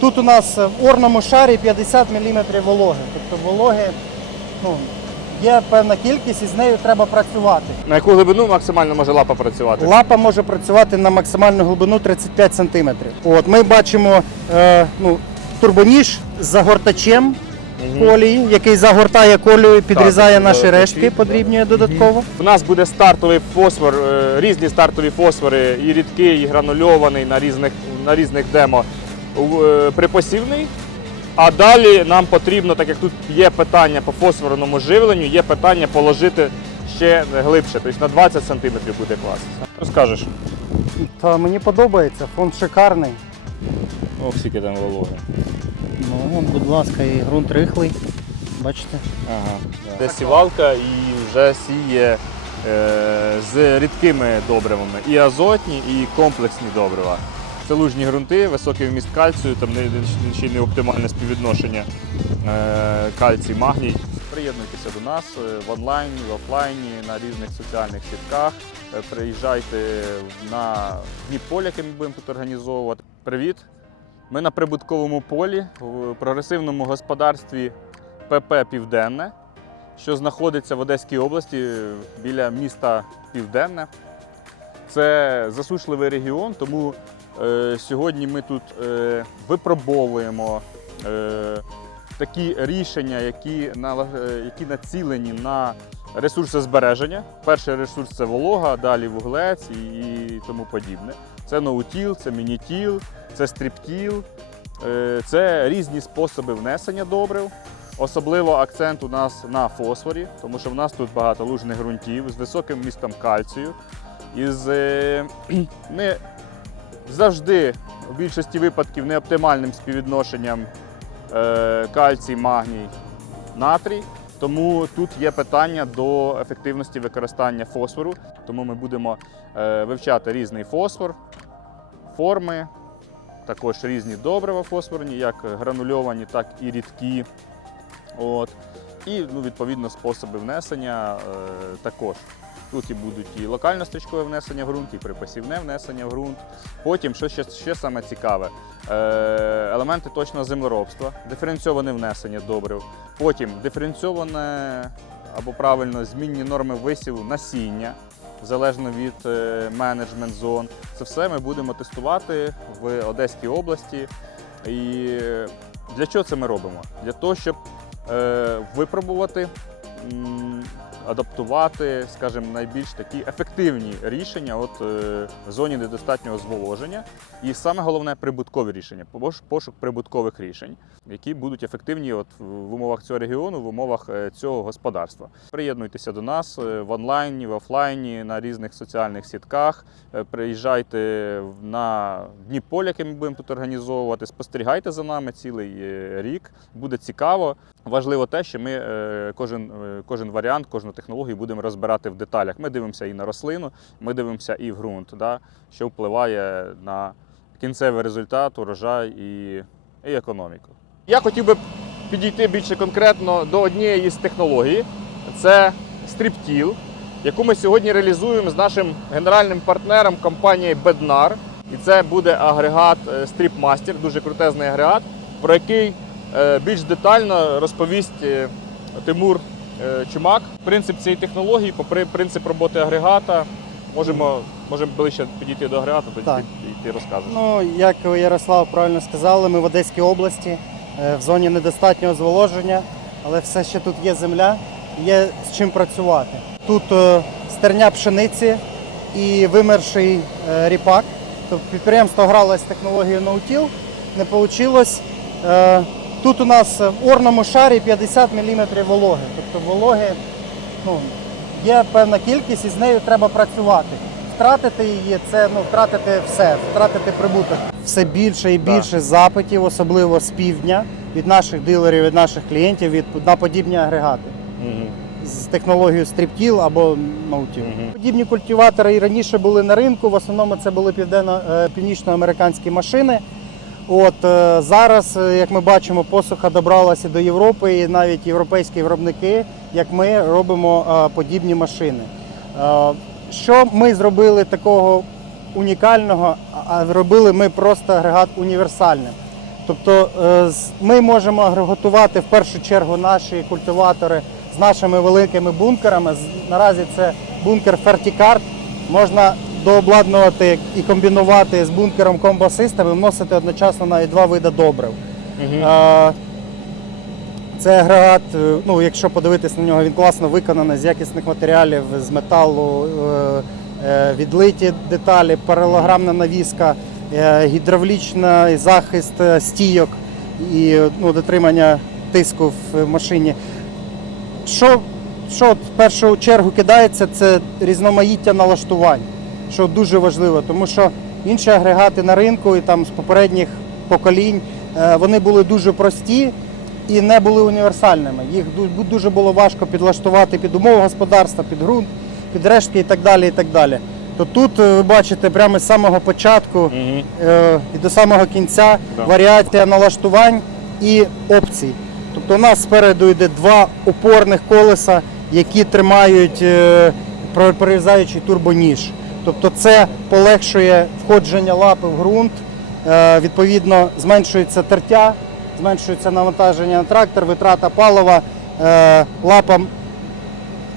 Тут у нас в орному шарі 50 мм вологи. Тобто вологи ну, є певна кількість і з нею треба працювати. На яку глибину максимально може лапа працювати? Лапа може працювати на максимальну глибину 35 см. От, ми бачимо е, ну, турбоніж з загортачем колії, який загортає колію, і підрізає Так, наші е, рештки, такі, подрібнює додатково. У нас буде стартовий фосфор, е, різні стартові фосфори, і рідкий, і гранульований на різних, на різних демо. Е, Припосівний. А далі нам потрібно, так як тут є питання по фосфорному живленню, є питання положити ще глибше, тобто на 20 см буде клас. Що скажеш? Та мені подобається, фон шикарний. О, скільки там вологи. Ну, от, будь ласка, і ґрунт рихлий. Бачите? Ага, Це сівалка і вже сіє е, з рідкими добривами. І азотні, і комплексні добрива. Це лужні ґрунти, високий вміст кальцію, там не, ще не оптимальне співвідношення е, кальцій, магній. Приєднуйтеся до нас е, в онлайні, в офлайні, на різних соціальних сітках. Е, Приїжджайте на Дніпполь, який ми будемо тут організовувати. Привіт! Ми на прибутковому полі в прогресивному господарстві ПП Південне, що знаходиться в Одеській області біля міста Південне. Це засушливий регіон, тому сьогодні ми тут е, випробовуємо е, такі рішення, які, е, які націлені на ресурсозбереження. Перший ресурс це волога, далі вуглець і, тому подібне. Це ноутіл, це мінітіл, це стріптіл, е, це різні способи внесення добрив. Особливо акцент у нас на фосфорі, тому що в нас тут багато лужних ґрунтів з високим містом кальцію. І з, е, ми завжди у більшості випадків неоптимальним співвідношенням е, кальцій, магній, натрій. Тому тут є питання до ефективності використання фосфору. Тому ми будемо е, вивчати різний фосфор, форми, також різні добрива фосфорні, як гранульовані, так і рідкі. От. І ну, відповідно способи внесення е, також. Тут і будуть і локально-стрічкове внесення в ґрунт, і припасівне внесення в ґрунт. Потім, що ще, ще саме цікаве, е, елементи точного землеробства, диференційоване внесення добрив, потім диференційоване або правильно змінні норми висіву насіння, залежно від е, менеджмент зон. Це все ми будемо тестувати в Одеській області. І для чого це ми робимо? Для того, щоб е, випробувати, адаптувати, скажімо, найбільш такі ефективні рішення от, е, в зоні недостатнього зволоження. І саме головне прибуткові рішення, пошук прибуткових рішень, які будуть ефективні от, в умовах цього регіону, в умовах е, цього господарства. Приєднуйтеся до нас е, в онлайні, в офлайні, на різних соціальних сітках. Приїжджайте на Дніпполь, який ми будемо тут організовувати. Спостерігайте за нами цілий рік. Буде цікаво. Важливо те, що ми е, кожен, е, кожен варіант, кожну технологію будемо розбирати в деталях. Ми дивимося і на рослину, ми дивимося і в ґрунт, да, що впливає на кінцевий результат, урожай і, і економіку. Я хотів би підійти більше конкретно до однієї з технологій. Це стріптіл, яку ми сьогодні реалізуємо з нашим генеральним партнером компанією Bednar. І це буде агрегат Stripmaster, дуже крутезний агрегат, про який більш детально розповість е, Тимур е, Чумак. Принцип цієї технології, попри принцип роботи агрегата. Можемо, можемо ближче підійти до агрегату, тоді ти, ти розкажеш. Ну, як Ярослав правильно сказали, ми в Одеській області е, в зоні недостатнього зволоження, але все ще тут є земля, є з чим працювати. Тут е, стерня пшениці і вимерший е, ріпак. Тобто підприємство гралося з технологією ноутіл, не вийшло. Тут у нас в орному шарі 50 мм вологи. Тобто вологи ну, є певна кількість і з нею треба працювати. Втратити її це ну, втратити все, втратити прибуток. Все більше і більше запитів, особливо з півдня, від наших дилерів, від наших клієнтів, від на подібні агрегати з технологією стріптіл або ноутіл. Мгм. Подібні культиватори і раніше були на ринку. В основному це були південно е, північноамериканські машини. От е, зараз, е, як ми бачимо, посуха добралася до Європи, і навіть європейські виробники, як ми, робимо е, подібні машини. Що ми зробили такого унікального, а робили ми просто агрегат універсальним. Тобто ми можемо агрегатувати в першу чергу наші культиватори з нашими великими бункерами. Наразі це бункер Ferticard. Можна дообладнувати і комбінувати з бункером комбо-систем і вносити одночасно навіть два види добрив. Е, Це агрегат, е, ну, якщо подивитись на нього, він класно виконаний з якісних матеріалів, з металу, е, е, відлиті деталі, паралограмна навіска, гідравлічний захист стійок і ну, дотримання тиску в машині. Що, що в першу чергу кидається, це різноманіття налаштувань, що дуже важливо, тому що інші агрегати на ринку і там з попередніх поколінь е, вони були дуже прості і не були універсальними. Їх дуже було важко підлаштувати під умови господарства, під ґрунт, під рештки і так далі. І так далі. То тут е, ви бачите прямо з самого початку е, і до самого кінця Да. варіація налаштувань і опцій. Тобто у нас спереду йде два опорних колеса, які тримають е, про- прорізаючий турбоніж. Тобто це полегшує входження лапи в ґрунт, е, відповідно зменшується тертя, зменшується навантаження на трактор, витрата палива, е, лапа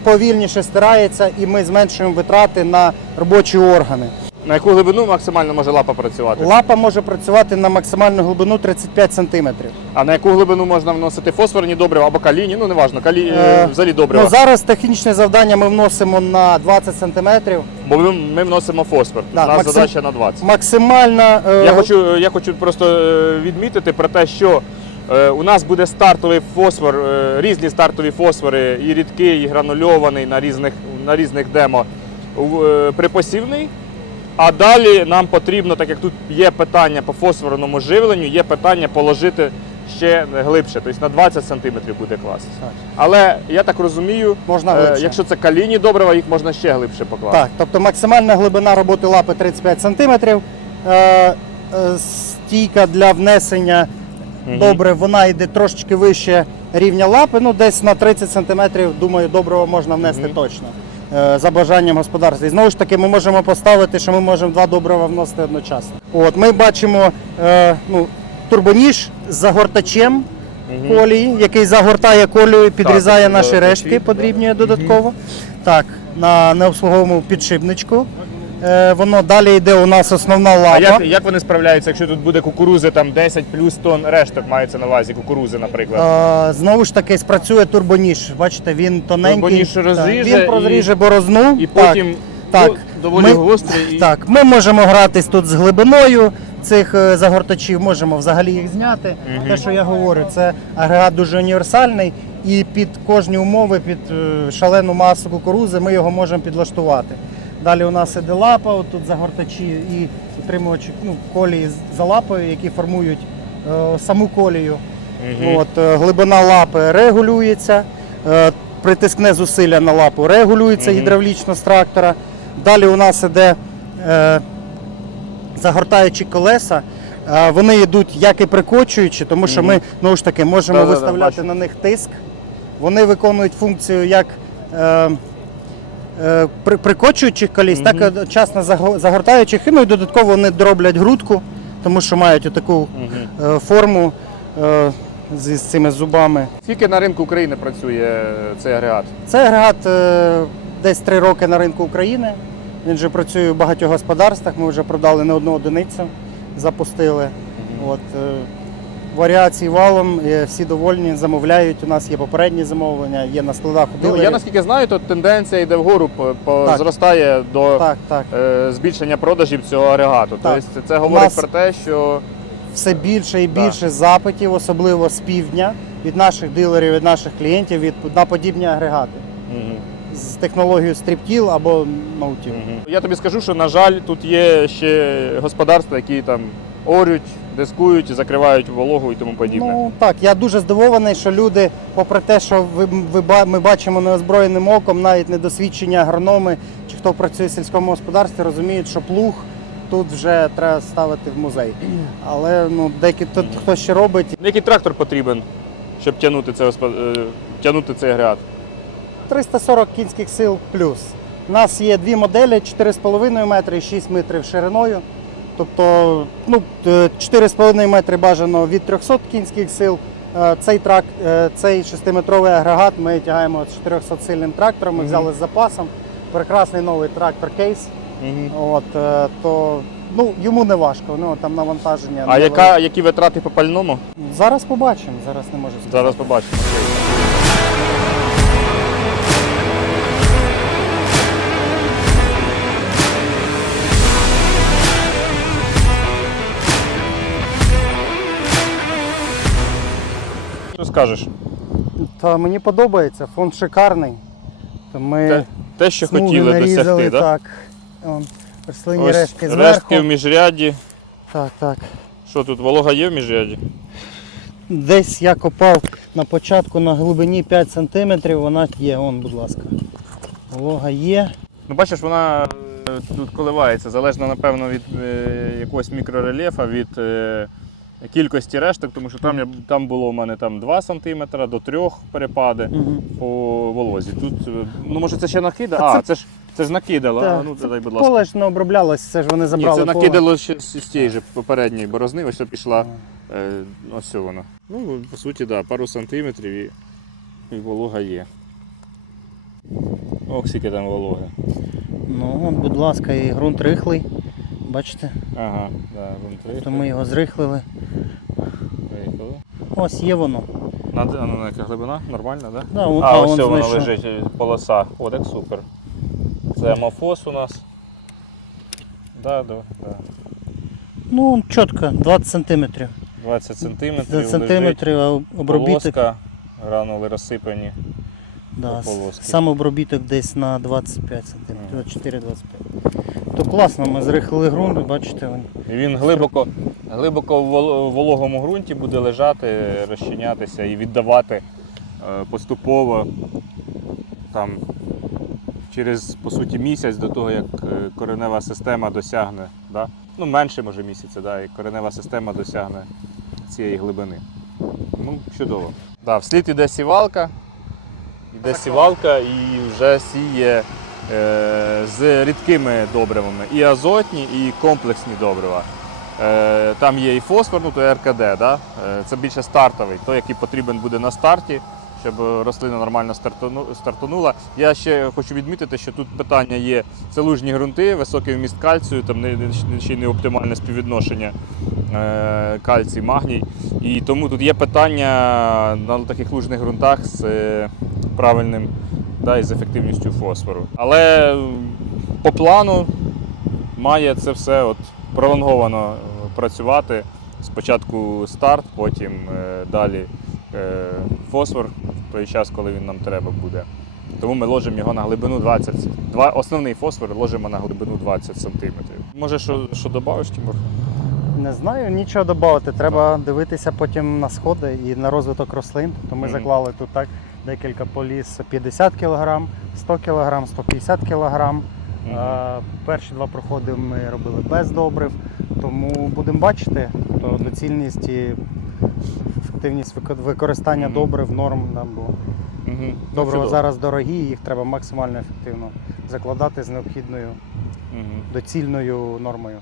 повільніше стирається і ми зменшуємо витрати на робочі органи. На яку глибину максимально може лапа працювати? Лапа може працювати на максимальну глибину 35 см. А на яку глибину можна вносити фосфорні добрива або калійні? Ну неважно, калі... Е, взагалі добрива. Ну, зараз технічне завдання ми вносимо на 20 см. Бо ми, ми вносимо фосфор. Да, У нас максим- задача на 20. Максимальна. е, Я хочу, я хочу просто е, відмітити про те, що е, у нас буде стартовий фосфор, е, різні стартові фосфори, і рідкий, і гранульований на різних, на різних демо е, припосівний. А далі нам потрібно, так як тут є питання по фосфорному живленню, є питання положити ще глибше, тобто на 20 см буде класти. Але я так розумію, Можна е, глибше. якщо це калійні добрива, їх можна ще глибше покласти. Так, тобто максимальна глибина роботи лапи 35 см. Е, е, стійка для внесення Мгм. добрив, вона йде трошечки вище рівня лапи, ну десь на 30 см, думаю, доброго можна внести Мгм. точно. е, За бажанням господарства. І знову ж таки, ми можемо поставити, що ми можемо два добрива вносити одночасно. От, ми бачимо е, ну, турбоніж з загортачем Мгм. колії, який загортає колію, підрізає Так, наші е, рештки, точить, подрібнює додатково. Так, на необслуговому підшипничку. Е, воно далі йде у нас основна лапа. А як, як вони справляються, якщо тут буде кукурузи там 10 плюс тонн решток мається на увазі, кукурузи, наприклад? Е, знову ж таки спрацює турбоніж. Бачите, він тоненький. Турбоніж Так, розріже він проріже борозну. І Так, потім так. ну, доволі гострий. І... Так, ми можемо гратись тут з глибиною цих е, загортачів, можемо взагалі їх зняти. Мгм. Те, що я говорю, це агрегат дуже універсальний, і під кожні умови, під е, шалену масу кукурузи ми його можемо підлаштувати. Далі у нас іде лапа, тут загортачі і утримувачі ну, колії за лапою, які формують е, саму колію. Мгм. От, е, глибина лапи регулюється, е, притискне зусилля на лапу регулюється Мгм. гідравлічно з трактора. Далі у нас іде е, загортаючі колеса. Е, Вони йдуть як і прикочуючі, тому що ми знову ж таки можемо Да-да-да, виставляти бачу. на них тиск. Вони виконують функцію як е, е, при- прикочуючих коліс, так і одночасно загортаючих. І, Ну і додатково вони дроблять грудку, тому що мають отаку Мгм. е, форму е, зі з цими зубами. Скільки на ринку України працює е, цей агрегат? Це агрегат е, десь три роки на ринку України. Він вже працює в багатьох господарствах. Ми вже продали не одну одиницю, запустили. От, е, варіації валом, всі довольні, замовляють. У нас є попередні замовлення, є на складах у Ну, я наскільки знаю, то тенденція йде вгору, по- Так. зростає до Так, так. е, збільшення продажів цього агрегату. Так. Тобто це говорить нас- про те, що Все більше і більше запитів, особливо з півдня, від наших дилерів, від наших клієнтів, від, на подібні агрегати. З технологією стріптіл або ноутіл. Мгм. Я тобі скажу, що на жаль, тут є ще господарства, які там орють, дискують, закривають вологу і тому подібне. Ну так, я дуже здивований, що люди, попри те, що ви, ви ми бачимо неозброєним оком, навіть недосвідчені агрономи чи хто працює в сільському господарстві, розуміють, що плуг тут вже треба ставити в музей. Але ну деякі тут хто ще робить. Який трактор потрібен, щоб тягнути, це, е, тягнути цей агрегат? 340 кінських сил плюс. У нас є дві моделі 4,5 метри і 6 метрів шириною. Тобто ну, е, 4,5 метри бажано від 300 кінських сил. Е, Цей трак, е, цей 6-метровий агрегат ми тягаємо з 400 сильним трактором. Ми Мгм. взяли з запасом. Прекрасний новий трактор кейс. От, е, то ну, йому не важко, ну, там навантаження. А яка, які витрати по пальному? Зараз побачимо, зараз не можу сказати. Зараз побачимо. Скажеш? Та мені подобається, фон шикарний. Ми Те, те що хотіли нарізали, досягти, так. Он, рослинні Ось рештки зверху. рештки в міжряді. Так, так. Що тут, волога є в міжряді? Десь я копав на початку на глибині 5 см, вона є, он, будь ласка. Волога є. Ну, бачиш, вона е, тут коливається, залежно, напевно, від е, якогось мікрорельєфа, від е, кількості решток, тому що там, я, там було у мене там 2 см до 3 перепади Угу. по волозі. Тут, е, ну може це ще накида? А А, це- це ж це ж накидало. Так, А, ну це дай, будь ласка. Поле ж не оброблялось, це ж вони Ні, забрали. це поле. накидало ще з з тієї ж попередньої борозни, ось пішла. Е, ось вона. Ну, по суті, да, пару сантиметрів і, і волога є. Ох, скільки там вологи. Ну, от, будь ласка, і ґрунт рихлий. Бачите, Ага, да, вон то ми його зрихлили. Приїхали. Ось є воно. На, а ну, на яка глибина? Нормально, так? Да? Да, он, А, ось он воно знайшов. лежить, е, полоса. О, так супер. Це амофос у нас. Да, да, да. Ну, чітко, 20 сантиметрів. 20 сантиметрів. 20 сантиметрів, а обробіток. Полоска, гранули розсипані. Да, полоски. сам обробіток десь на 25 сантиметрів, 24-25. То класно, ми зрихлили ґрунт, бачите, він. Він глибоко, глибоко в вологому ґрунті буде лежати, розчинятися і віддавати е, поступово там, через по суті місяць до того, як е, коренева система досягне, да? ну менше може місяця, да, і коренева система досягне цієї глибини. Ну, чудово. Да, вслід іде сівалка, іде сівалка і вже сіє з рідкими добривами. І азотні, і комплексні добрива. Е, там є і фосфор, ну то РКД, да? е, це більше стартовий, той, який потрібен буде на старті, щоб рослина нормально стартану- стартанула. Я ще хочу відмітити, що тут питання є: це лужні ґрунти, високий вміст кальцію, там ще не оптимальне співвідношення е, кальцій, магній. І тому тут є питання на таких лужних ґрунтах з е, правильним да, і з ефективністю фосфору. Але по плану має це все от пролонговано е, працювати. Спочатку старт, потім е, далі е, фосфор в той час, коли він нам треба буде. Тому ми ложимо його на глибину 20. Два, основний фосфор ложимо на глибину 20 см. Може, що, що додавиш, Тимур? Не знаю, нічого додати. Треба дивитися потім на сходи і на розвиток рослин. То ми Мгм. заклали тут так декілька поліс 50 кг, 100 кг, 150 кг. Е, Перші два проходи ми робили без добрив, тому будемо бачити, то доцільність і ефективність вико- використання Мгм. добрив, норм. да, бо Угу. добрива зараз дорогі, їх треба максимально ефективно закладати з необхідною Угу. доцільною нормою.